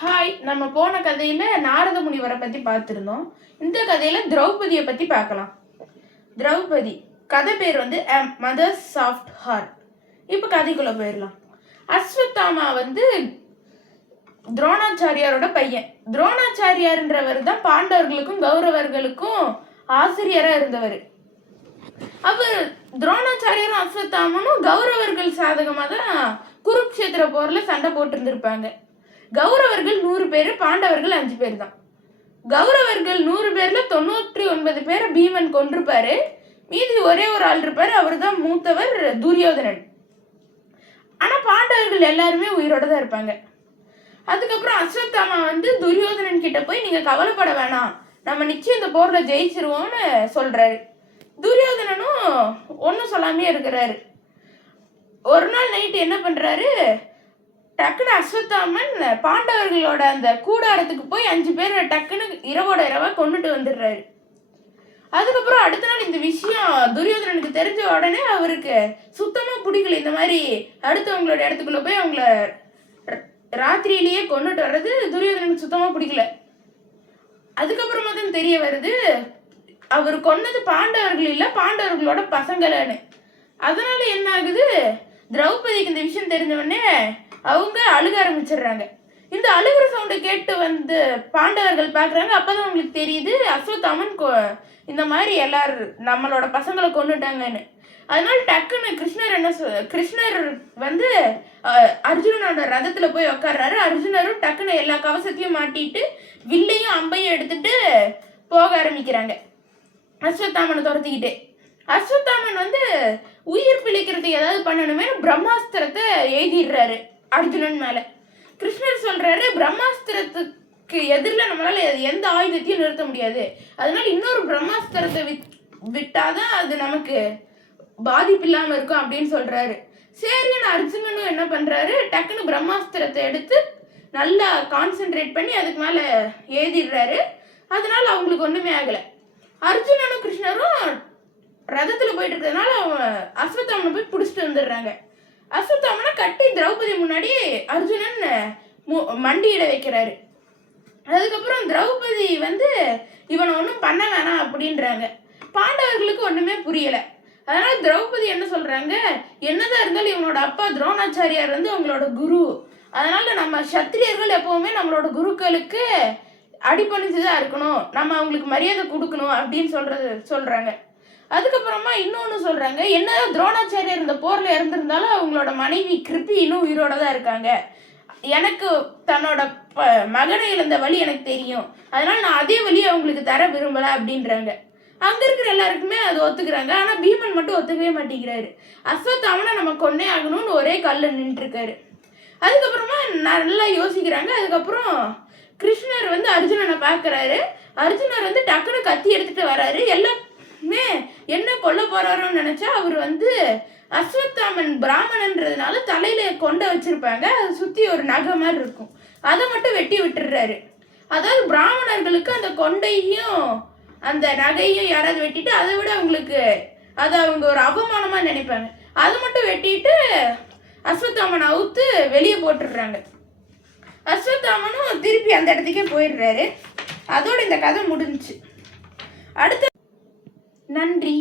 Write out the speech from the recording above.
Hi, நம்ம போன கதையில நாரத முனிவரை பத்தி பார்த்திருந்தோம். இந்த கதையில திரௌபதியை பத்தி பார்க்கலாம். திரௌபதி கதை பேர் வந்து A Mother's Soft Heart. இப்ப கதைக்குள்ள போயிடலாம். அஸ்வத்தாமா வந்து துரோணாச்சாரியாரோட பையன். துரோணாச்சாரியார்ன்றவர் தான் பாண்டவர்களுக்கும் கௌரவர்களுக்கும் ஆசிரியரா இருந்தவர். அவர் துரோணாச்சாரியாரும் அஸ்வத்தாமனும் கௌரவர்கள் சாதகமா தான் குருக்ஷேத்திர போர்ல சண்டை போட்டு இருந்திருப்பாங்க. கௌரவர்கள் 100 பேர், பாண்டவர்கள் 5 பேர் தான். கௌரவர்கள் 100 பேர்ல 99 பேரை பீமன் கொன்றிருப்பாரு. மீதி ஒரே ஒரு ஆள் இருப்பாரு, அவர் தான் மூத்தவர் துரியோதனன். ஆனா பாண்டவர்கள் எல்லாருமே உயிரோட தான் இருப்பாங்க. அதுக்கப்புறம் அஸ்வத்தாமா வந்து துரியோதனன் கிட்ட போய் நீங்க கவலைப்பட வேணாம், நம்ம நிச்சயம் இந்த போர்ல ஜெயிச்சிருவோம்னு சொல்றாரு. துரியோதனனும் ஒன்னும் சொல்லாமே இருக்கிறாரு. ஒரு நாள் நைட்டு என்ன பண்றாரு, டக்குன்னு அஸ்வத்தாமன் பாண்டவர்களோட அந்த கூடாரத்துக்கு போய் 5 பேரை டக்குன்னு இரவோட இரவா கொண்டுட்டு வந்துடுறாரு. அதுக்கப்புறம் அடுத்த நாள் இந்த விஷயம் துரியோதனனுக்கு தெரிஞ்ச உடனே அவருக்கு சுத்தமா பிடிக்கல. இந்த மாதிரி அடுத்தவங்களோட இடத்துக்குள்ள போய் அவங்கள ராத்திரியிலேயே கொண்டுட்டு வர்றது துரியோதனனுக்கு சுத்தமா பிடிக்கல. அதுக்கப்புறமா தான் தெரிய வருது அவர் கொன்னது பாண்டவர்கள் இல்ல, பாண்டவர்களோட பசங்களன்னு. அதனால என்ன ஆகுது, திரௌபதிக்கு இந்த விஷயம் தெரிஞ்ச உடனே அவங்க அழுக ஆரம்பிச்சிடுறாங்க. இந்த அழுகிற சவுண்டை கேட்டு வந்து பாண்டவர்கள் பார்க்குறாங்க. அப்பதான் அவங்களுக்கு தெரியுது அஸ்வத்தாமன் இந்த மாதிரி எல்லாரும் நம்மளோட பசங்களை கொண்டுட்டாங்கன்னு. அதனால டக்குன்னு கிருஷ்ணர் வந்து அர்ஜுனனோட ரதத்துல போய் உக்காடுறாரு. அர்ஜுனரும் டக்குன்னு எல்லா கவசத்தையும் மாட்டிட்டு வில்லையும் அம்பையும் எடுத்துட்டு போக ஆரம்பிக்கிறாங்க அஸ்வத்தாமனை துரத்திக்கிட்டே. அஸ்வத்தாமன் வந்து உயிர் பிழைக்கிறதுக்கு ஏதாவது பண்ணணுமே பிரம்மாஸ்திரத்தை எழுதிடுறாரு அர்ஜுனன் மேல. கிருஷ்ணர் சொல்றாரு பிரம்மாஸ்திரத்துக்கு எதிரில் நம்மளால எந்த ஆயுதத்தையும் நிறுத்த முடியாது, அதனால இன்னொரு பிரம்மாஸ்திரத்தை விட்டாதான் அது நமக்கு பாதிப்பு இல்லாம இருக்கும் அப்படின்னு சொல்றாரு. சரின்னு அர்ஜுனனும் என்ன பண்றாரு, டக்குன்னு பிரம்மாஸ்திரத்தை எடுத்து நல்லா கான்சென்ட்ரேட் பண்ணி அதுக்கு மேல எழுதிடுறாரு. அதனால அவங்களுக்கு ஒண்ணுமே ஆகல. அர்ஜுனனும் கிருஷ்ணரும் ரதத்துல போயிட்டு இருக்கிறதுனால அஸ்வத்தாமனை போய் பிடிச்சிட்டு வந்துடுறாங்க. அஸ்வத்தாமனை கட்டி திரௌபதி முன்னாடி அர்ஜுனன் மண்டியிட வைக்கிறாரு. அதுக்கப்புறம் திரௌபதி வந்து இவனை ஒன்றும் பண்ண வேணாம் அப்படின்றாங்க. பாண்டவர்களுக்கு ஒண்ணுமே புரியல. அதனால திரௌபதி என்ன சொல்றாங்க, என்னதான் இருந்தாலும் இவனோட அப்பா துரோணாச்சாரியார் வந்து அவங்களோட குரு, அதனால நம்ம சத்திரியர்கள் எப்பவுமே நம்மளோட குருக்களுக்கு அடிபணிச்சுதான் இருக்கணும், நம்ம அவங்களுக்கு மரியாதை கொடுக்கணும் அப்படின்னு சொல்றாங்க. அதுக்கப்புறமா இன்னொன்னு சொல்றாங்க, என்னதான் துரோணாச்சாரியார் இந்த போர்ல இறந்திருந்தாலும் அவங்களோட மனைவி கிருப்பி இன்னும் உயிரோட தான் இருக்காங்க. எனக்கு தன்னோட மகனை இழந்த வழி எனக்கு தெரியும், அதனால நான் அதே வழியை அவங்களுக்கு தர விரும்பல அப்படின்றாங்க. அங்க இருக்கிற எல்லாருக்குமே அது ஒத்துக்கிறாங்க. ஆனா பீமன் மட்டும் ஒத்துக்கவே மாட்டேங்கிறாரு. அஸ்வத்தாமனை நம்ம கொன்னே ஆகணும்னு ஒரே கல்ல நின்று இருக்காரு. அதுக்கப்புறமா நல்லா யோசிக்கிறாங்க. அதுக்கப்புறம் கிருஷ்ணர் வந்து அர்ஜுனனை பார்க்கறாரு. அர்ஜுனர் வந்து டக்குனு கத்தி எடுத்துட்டு வராரு. எல்லாமே என்ன கொல்ல போறாரோன்னு நினைச்சா அவர் வந்து அஸ்வத்தாமன் பிராமணன்றதுனால தலையில கொண்டை வச்சிருப்பாங்க, அதை சுத்தி ஒரு நகை மாதிரி இருக்கும், அதை மட்டும் வெட்டி விட்டுறாரு. அதாவது பிராமணர்களுக்கு அந்த கொண்டையும் அந்த நகையும் யாராவது வெட்டிட்டு அதை விட அவங்களுக்கு அதை அவங்க ஒரு அவமானமா நினைப்பாங்க. அதை மட்டும் வெட்டிட்டு அஸ்வத்தாமனை அவுத்து வெளியே போட்டுடுறாங்க. அஸ்வத்தாமனும் திருப்பி அந்த இடத்துக்கே போயிடுறாரு. அதோட இந்த கதை முடிஞ்சுச்சு. அடுத்த நன்றி.